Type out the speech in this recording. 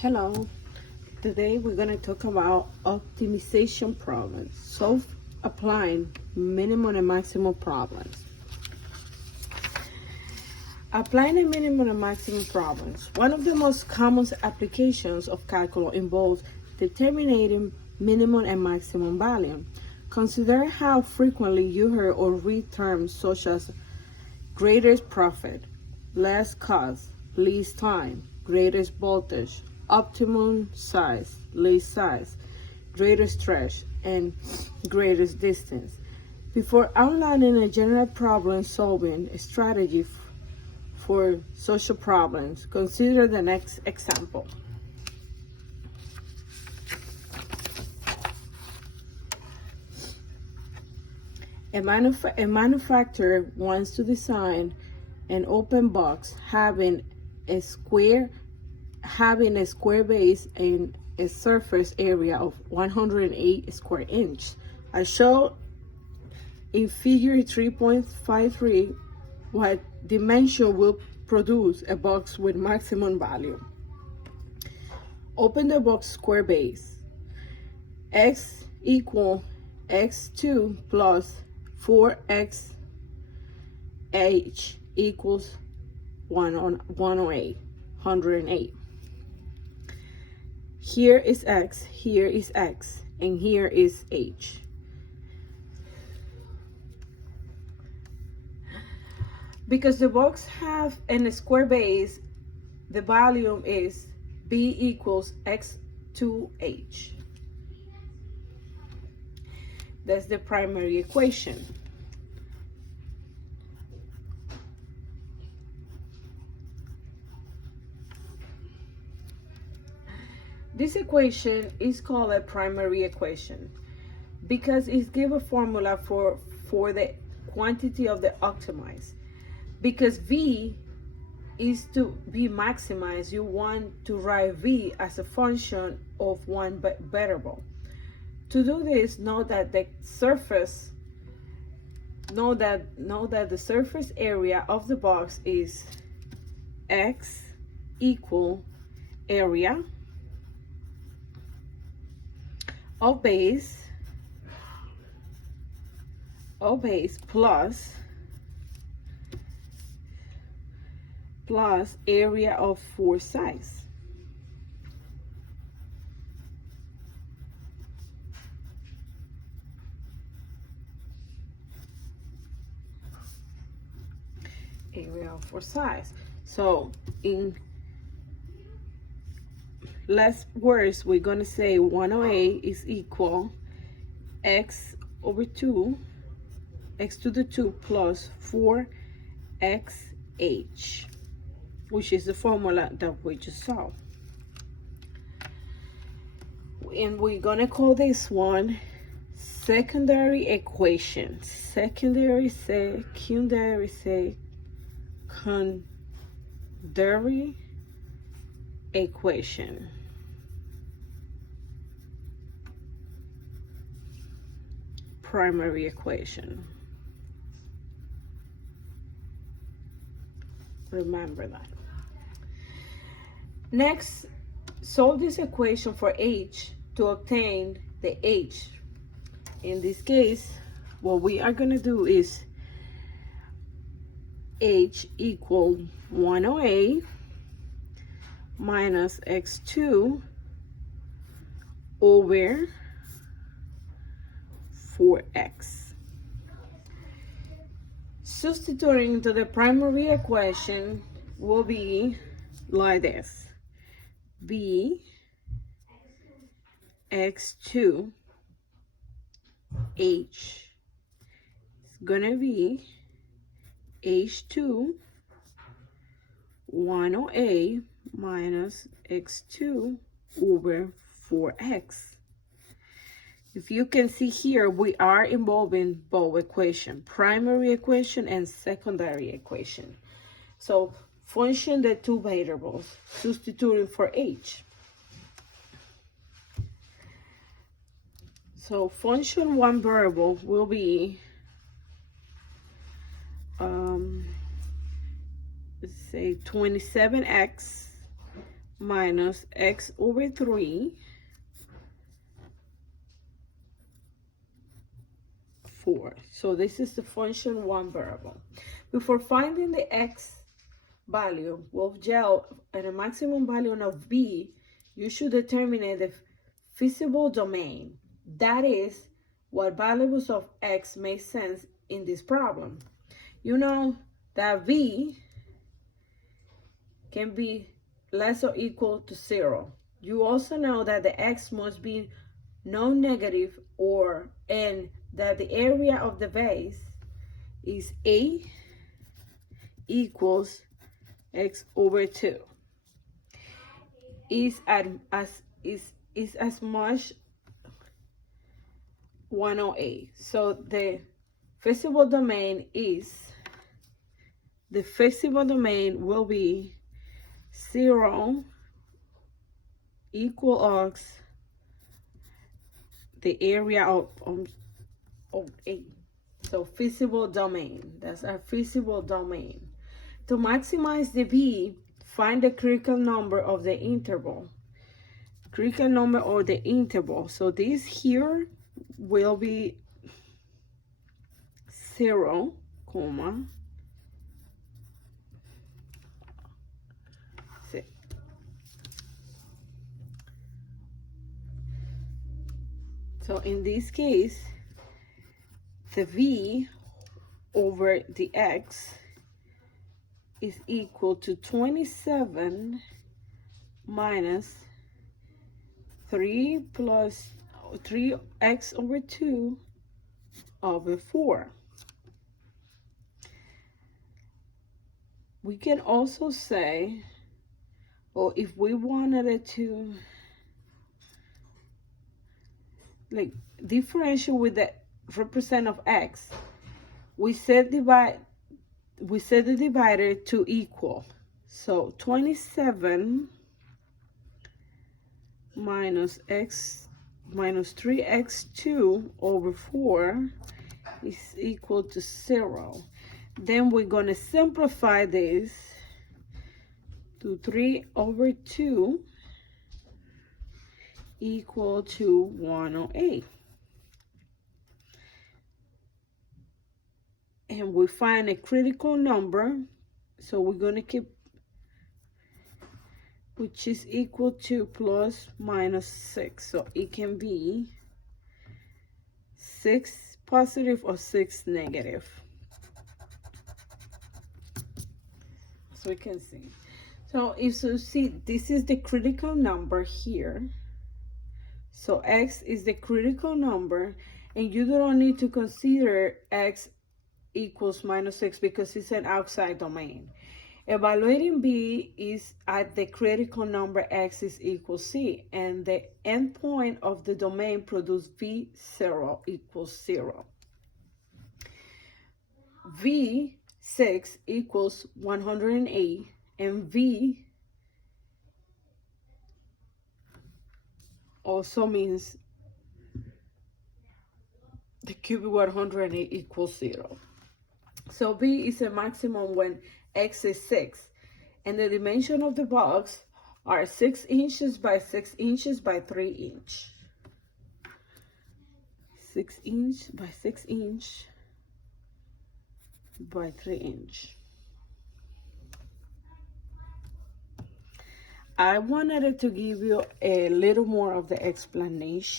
Hello, today we're going to talk about optimization problems. Solve applying minimum and maximum problems. Applying a minimum and maximum problems. One of the most common applications of calculus involves determining minimum and maximum value. Consider how frequently you hear or read terms such as greatest profit, less cost, least time, greatest voltage, optimum size, least size, greatest stretch, and greatest distance. Before outlining a general problem solving strategy for social problems, consider the next example. A manufacturer wants to design an open box having a square base and a surface area of 108 square inches. As shown in figure 3.53, what dimension will produce a box with maximum value? Open the box square base. X equal x2 plus 4x h equals 108. Here is x, here is x, and here is h. Because the box have a square base, the volume is B equals x2h. That's the primary equation. This equation is called a primary equation because it gives a formula for the quantity of the optimized. Because V is to be maximized, you want to write V as a function of one variable. To do this, know that the surface area of the box is X equal area of base plus area of four sides. Area of four sides. So in less words, we're going to say 108 is equal x over 2, x to the 2 plus 4xh, which is the formula that we just saw. And we're going to call this one secondary equation. Secondary equation. Primary equation. Remember that. Next, solve this equation for h to obtain the h. In this case, what we are going to do is h equal 108 minus x2 over 4x. Substituting into the primary equation will be like this. B x2 h is gonna be h2 108 minus x2 over 4x. If you can see here, we are involving both equation, primary equation and secondary equation. So function the two variables, substituting for h. So function one variable will be let's say 27x minus x over 3, 4. So this is the function one variable. Before finding the x value with gel at a maximum value of b, you should determine the feasible domain. That is, what values of x make sense in this problem. You know that v can be less or equal to 0. You also know that the x must be non-negative and that the area of the base is A equals x over 2. Is as much 108. So the feasible domain will be 0 equal x the area of A. So feasible domain, that's our feasible domain. To maximize the b, find the critical number of the interval. Critical number or the interval. So this here will be 0, comma, 6. So in this case, the v over the x is equal to 27 minus 3 plus 3x over 2 over 4. We can also say, or if we wanted it to like differential with the represent of x, we set the divider to equal. So 27 minus x minus 3x2 over 4 is equal to 0. Then we're going to simplify this to 3 over 2 equal to 108. And we find a critical number, so we're going to keep, which is equal to plus minus 6. So it can be 6 positive or 6 negative. So we can see. So if you see, this is the critical number here. So x is the critical number, and you don't need to consider x equals minus 6 because it's an outside domain. Evaluating b is at the critical number x is equal c, and the endpoint of the domain produce v0 equals 0. v6 equals 108, and v also means the cubic 108 equals 0. So b is a maximum when x is 6, and the dimension of the box are 6 inches by 6 inches by 3 inch. 6 inch by 6 inch by 3 inch. I wanted to give you a little more of the explanation